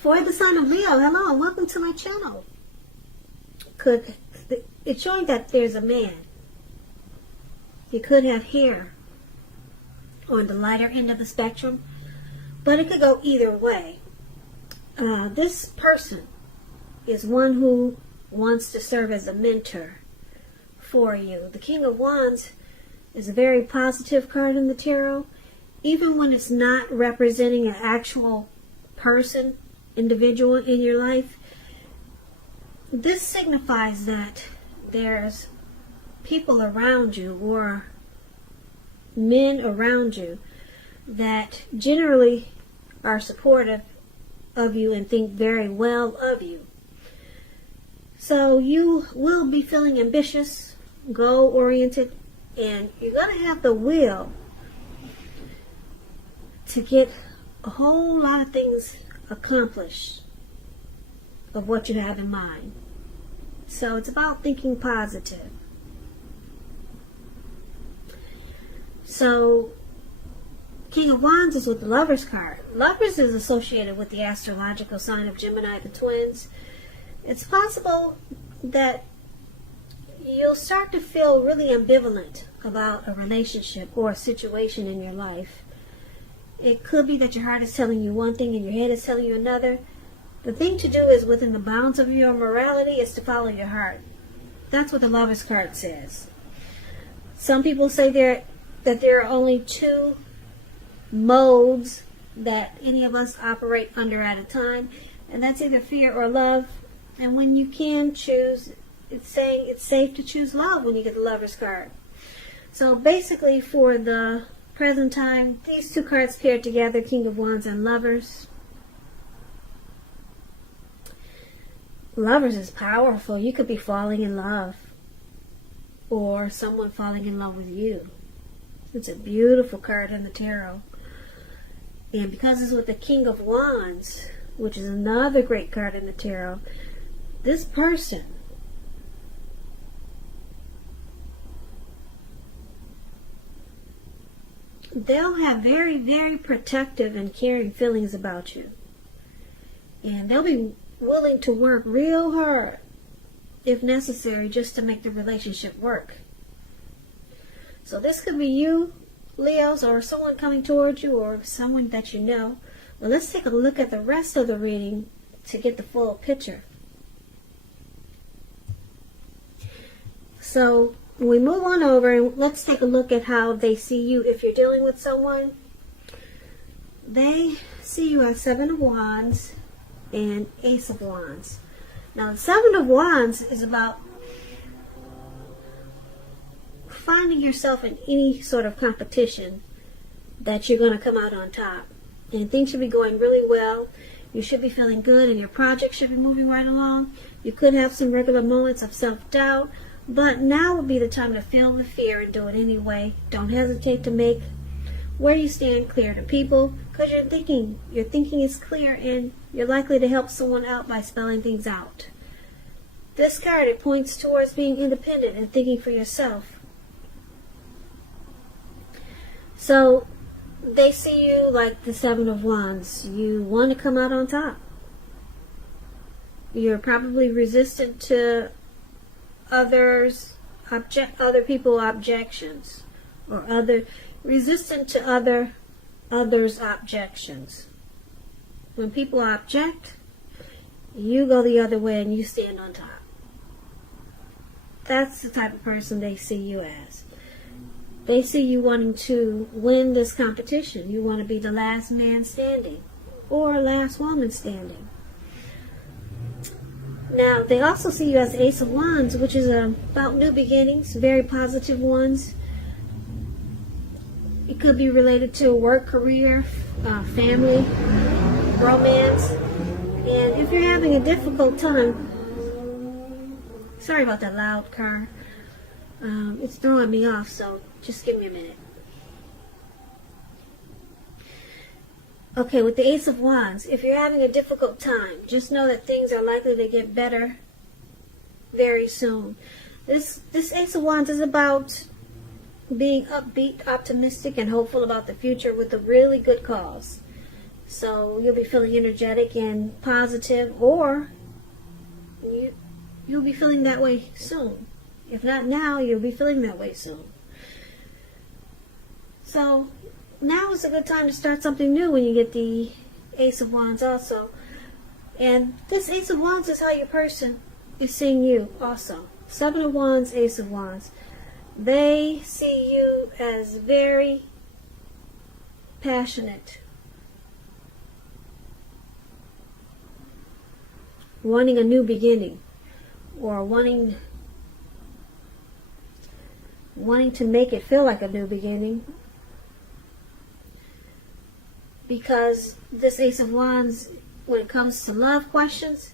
For the sign of Leo, hello and welcome to my channel. It's showing that there's a man. You could have hair on the lighter end of the spectrum, but it could go either way. This person is one who wants to serve as a mentor for you. The King of Wands is a very positive card in the tarot, even when it's not representing an actual person, individual in your life. This signifies that there's people around you or men around you that generally are supportive of you and think very well of you. So you will be feeling ambitious, goal-oriented, and you're going to have the will to get a whole lot of things accomplished of what you have in mind. So it's about thinking positive. So King of Wands is with the Lovers card. Lovers is associated with the astrological sign of Gemini, the twins. It's possible that you'll start to feel really ambivalent about a relationship or a situation in your life. It could be that your heart is telling you one thing and your head is telling you another. The thing to do is, within the bounds of your morality, is to follow your heart. That's what the Lovers card says. Some people say that there are only two modes that any of us operate under at a time, and that's either fear or love. And when you can choose, it's saying it's safe to choose love when you get the Lovers card. So basically, for the present time, these two cards paired together, King of Wands and Lovers. Lovers is powerful. You could be falling in love, or someone falling in love with you. It's a beautiful card in the tarot. And because it's with the King of Wands, which is another great card in the tarot, this person they'll have very, very protective and caring feelings about you. And they'll be willing to work real hard, if necessary, just to make the relationship work. So this could be you, Leos, or someone coming towards you, or someone that you know. Well, let's take a look at the rest of the reading to get the full picture. So we move on over and let's take a look at how they see you. If you're dealing with someone, they see you as Seven of Wands and Ace of Wands. Now, the Seven of Wands is about finding yourself in any sort of competition that you're going to come out on top. And things should be going really well. You should be feeling good and your project should be moving right along. You could have some regular moments of self-doubt, but now would be the time to feel the fear and do it anyway. Don't hesitate to make where you stand clear to people, because your thinking is clear and you're likely to help someone out by spelling things out. This card, it points towards being independent and thinking for yourself. So they see you like the Seven of Wands. You want to come out on top. You're probably resistant to other people's objections, or resistant to others' objections. When people object, you go the other way and you stand on top. That's the type of person they see you as. They see you wanting to win this competition. You want to be the last man standing or last woman standing. Now, they also see you as the Ace of Wands, which is about new beginnings, very positive ones. It could be related to work, career, family, romance. And if you're having a difficult time, sorry about that loud car. It's throwing me off, so just give me a minute. Okay, with the Ace of Wands, if you're having a difficult time, just know that things are likely to get better very soon. This Ace of Wands is about being upbeat, optimistic, and hopeful about the future with a really good cause. So you'll be feeling energetic and positive, or you'll be feeling that way soon. If not now, you'll be feeling that way soon. So now is a good time to start something new when you get the Ace of Wands also. And this Ace of Wands is how your person is seeing you also. Seven of Wands, Ace of Wands. They see you as very passionate, wanting a new beginning, or wanting to make it feel like a new beginning, because this Ace of Wands, when it comes to love questions,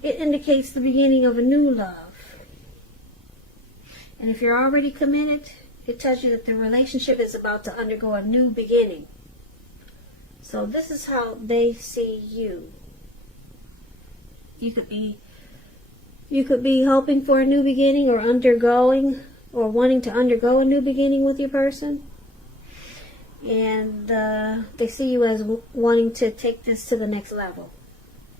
it indicates the beginning of a new love. And if you're already committed, it tells you that the relationship is about to undergo a new beginning. So this is how they see you. You could be hoping for a new beginning, or undergoing, or wanting to undergo a new beginning with your person. And they see you as wanting to take this to the next level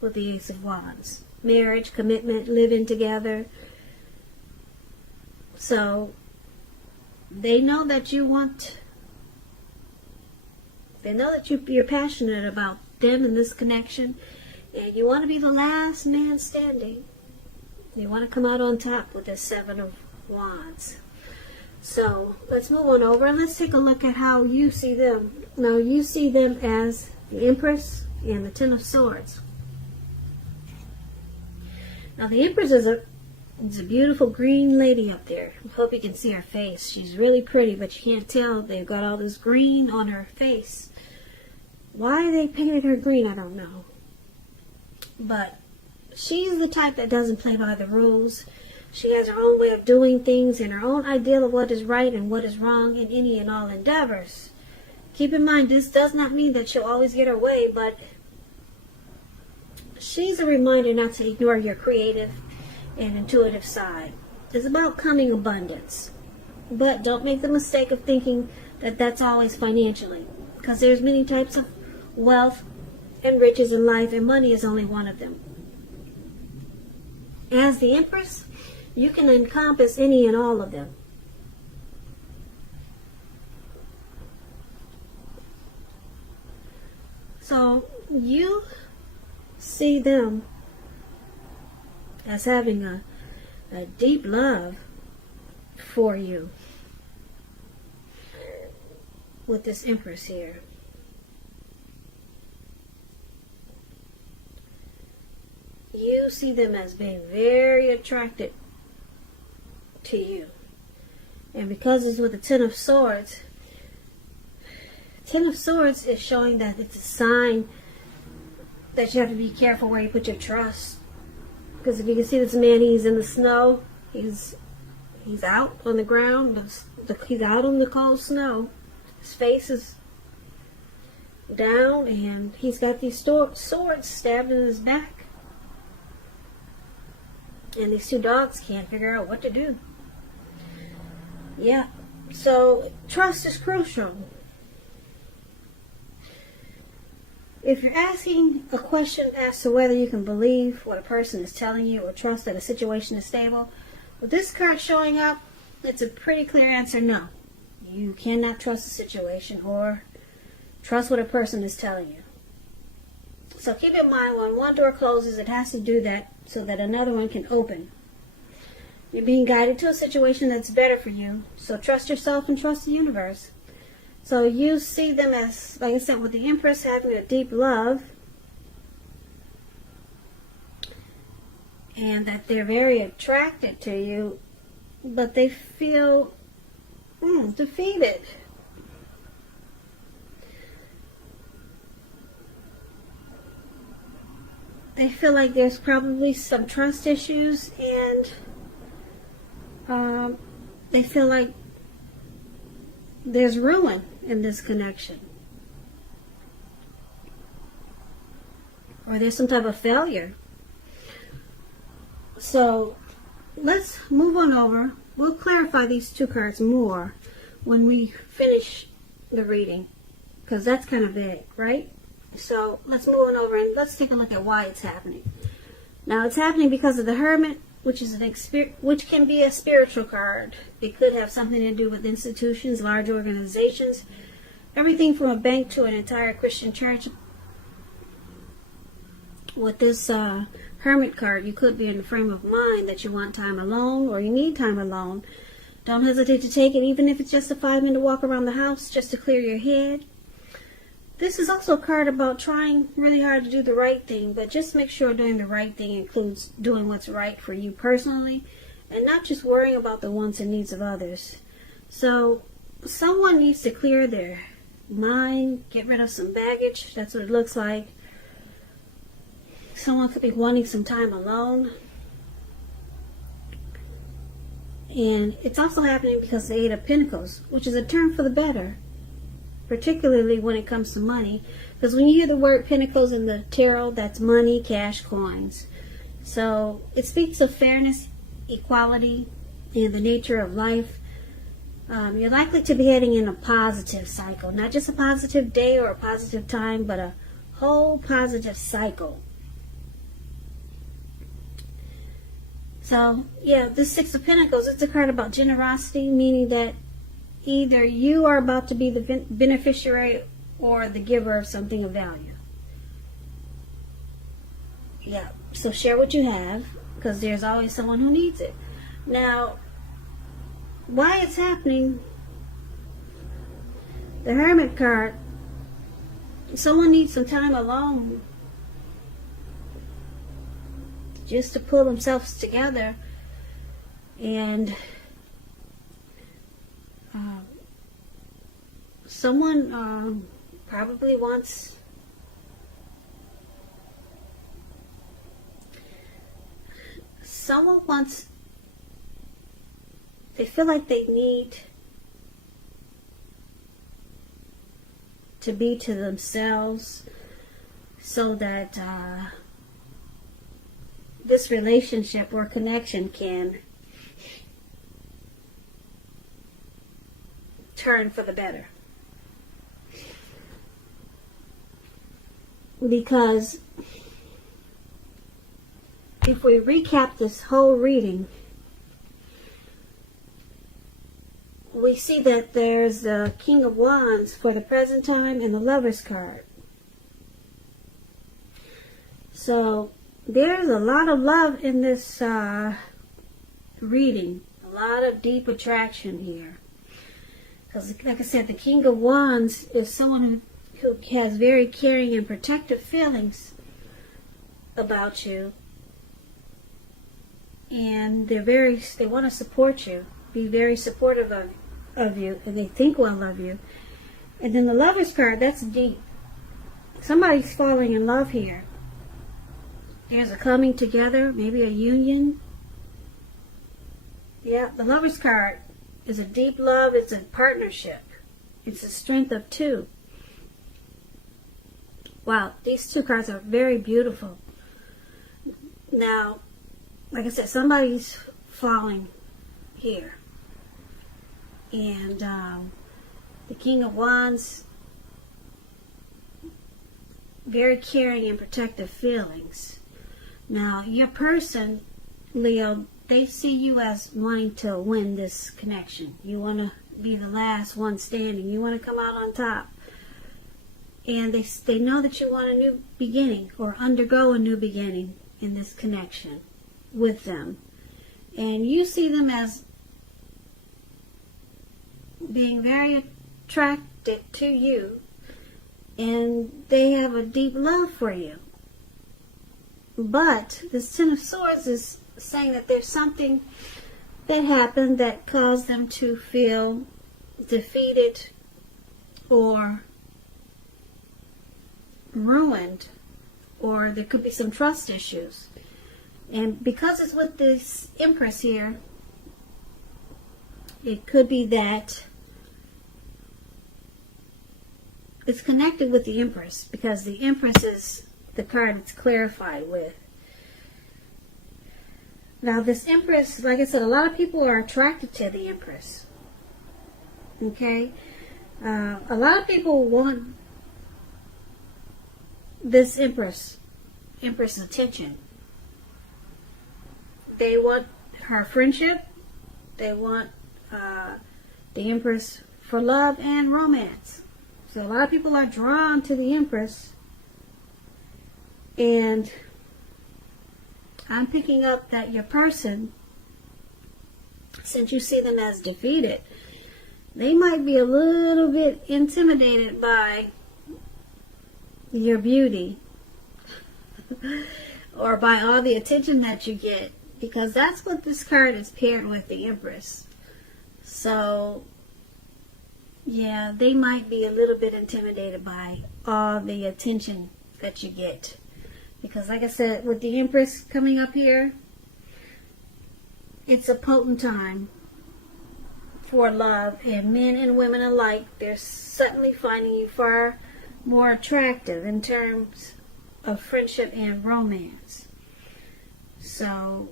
with the Ace of Wands. Marriage, commitment, living together. So they know that you're passionate about them and this connection, and you want to be the last man standing. You want to come out on top with this Seven of Wands. So let's move on over and let's take a look at how you see them. Now you see them as the Empress and the Ten of Swords. Now the Empress is a beautiful green lady up there. I hope you can see her face. She's really pretty, but you can't tell. They've got all this green on her face. Why they painted her green, I don't know. But she's the type that doesn't play by the rules. She has her own way of doing things and her own ideal of what is right and what is wrong in any and all endeavors. Keep in mind, this does not mean that she'll always get her way, but she's a reminder not to ignore your creative and intuitive side. It's about coming abundance. But don't make the mistake of thinking that that's always financially, because there's many types of wealth and riches in life, and money is only one of them. As the Empress, you can encompass any and all of them. So you see them as having a deep love for you with this Empress here. You see them as being very attracted to you. And because it's with the Ten of Swords is showing that it's a sign that you have to be careful where you put your trust. Because if you can see this man, he's in the snow. He's out on the ground. He's out on the cold snow. His face is down, and he's got these swords stabbed in his back. And these two dogs can't figure out what to do. Yeah, so trust is crucial. If you're asking a question as to whether you can believe what a person is telling you or trust that a situation is stable, with this card showing up, it's a pretty clear answer: no. You cannot trust a situation or trust what a person is telling you. So keep in mind, when one door closes, it has to do that so that another one can open. You're being guided to a situation that's better for you, so trust yourself and trust the universe. So you see them as, like I said, with the Empress having a deep love, and that they're very attracted to you, but they feel defeated. They feel like there's probably some trust issues, and they feel like there's ruin in this connection. Or there's some type of failure. So let's move on over. We'll clarify these two cards more when we finish the reading, because that's kind of big, right? So let's move on over and let's take a look at why it's happening. Now it's happening because of the Hermit, which is which can be a spiritual card. It could have something to do with institutions, large organizations, everything from a bank to an entire Christian church. With this Hermit card, you could be in the frame of mind that you want time alone or you need time alone. Don't hesitate to take it, even if it's just a 5-minute walk around the house just to clear your head. This is also a card about trying really hard to do the right thing, but just make sure doing the right thing includes doing what's right for you personally and not just worrying about the wants and needs of others. So someone needs to clear their mind, get rid of some baggage. That's what it looks like. Someone could be wanting some time alone. And it's also happening because of the Eight of Pentacles, which is a turn for the better, particularly when it comes to money. Because when you hear the word Pentacles in the tarot, that's money, cash, coins. So it speaks of fairness, equality, and the nature of life. You're likely to be heading in a positive cycle. Not just a positive day or a positive time, but a whole positive cycle. So, yeah, this Six of Pentacles, it's a card about generosity, meaning that either you are about to be the beneficiary or the giver of something of value. Yeah, so share what you have, because there's always someone who needs it. Now, why it's happening, the Hermit card, someone needs some time alone just to pull themselves together and someone probably wants they feel like they need to be to themselves so that this relationship or connection can turn for the better. Because if we recap this whole reading, we see that there's the King of Wands for the present time and the Lover's card. So there's a lot of love in this reading. A lot of deep attraction here. Because, like I said, the King of Wands is someone who has very caring and protective feelings about you. And they want to support you, be very supportive of you, and they think well of you. And then the Lover's card, that's deep. Somebody's falling in love here. There's a coming together, maybe a union. Yeah, the Lover's card is a deep love. It's a partnership. It's a strength of two. Wow, these two cards are very beautiful. Now, like I said, somebody's falling here. And the King of Wands, very caring and protective feelings. Now, your person, Leo, they see you as wanting to win this connection. You want to be the last one standing. You want to come out on top. And they know that you want a new beginning or undergo a new beginning in this connection with them. And you see them as being very attracted to you. And they have a deep love for you. But this Ten of Swords is saying that there's something that happened that caused them to feel defeated or ruined, or there could be some trust issues. And because it's with this Empress here, it could be that it's connected with the Empress, because the Empress is the card it's clarified with. Now this Empress, like I said, a lot of people are attracted to the Empress. Okay? A lot of people want this Empress attention. They want her friendship. They want the Empress for love and romance. So a lot of people are drawn to the Empress. And I'm picking up that your person, since you see them as defeated, they might be a little bit intimidated by your beauty or by all the attention that you get, because that's what this card is paired with, the Empress. So yeah, they might be a little bit intimidated by all the attention that you get, because like I said, with the Empress coming up here, it's a potent time for love, and men and women alike, they're suddenly finding you far more attractive in terms of friendship and romance. So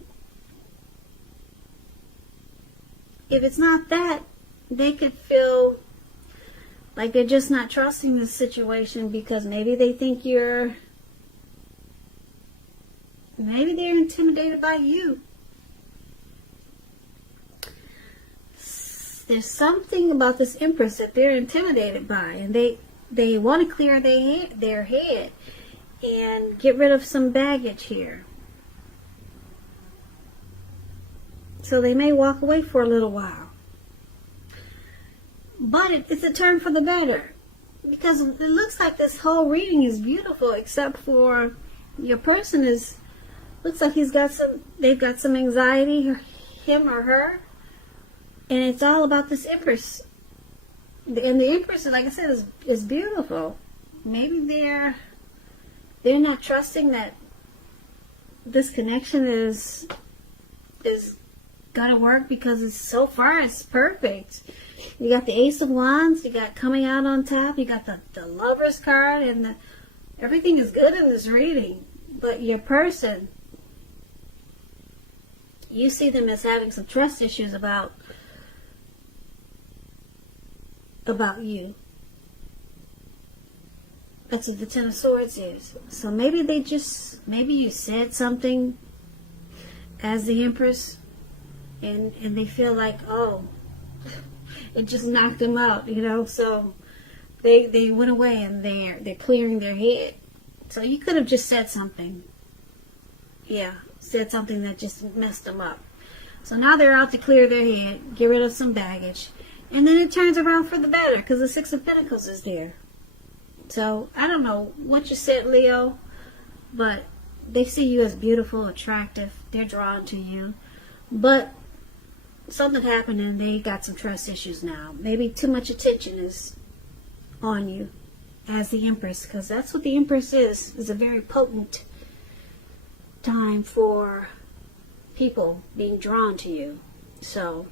if it's not that, they could feel like they're just not trusting the situation, because maybe they think maybe they're intimidated by you. There's something about this Empress that they're intimidated by, and they want to clear their head and get rid of some baggage here. So they may walk away for a little while. But it's a turn for the better, because it looks like this whole reading is beautiful, except for your person looks like they've got some anxiety, him or her, and it's all about this Empress. And the Empress, like I said, is beautiful. Maybe they're not trusting that this connection is gonna work, because so far it's perfect. You got the Ace of Wands, you got coming out on top, you got the Lover's card, and everything is good in this reading. But your person, you see them as having some trust issues about you. That's what the Ten of Swords is. So maybe you said something as the Empress, and they feel like, oh, it just knocked them out, so they went away and they're clearing their head. So you could have just said something. Yeah, said something that just messed them up. So now they're out to clear their head, get rid of some baggage, and then it turns around for the better, because the Six of Pentacles is there. So I don't know what you said, Leo, but they see you as beautiful, attractive. They're drawn to you. But something happened and they got some trust issues now. Maybe too much attention is on you as the Empress, because that's what the Empress is a very potent time for people being drawn to you. So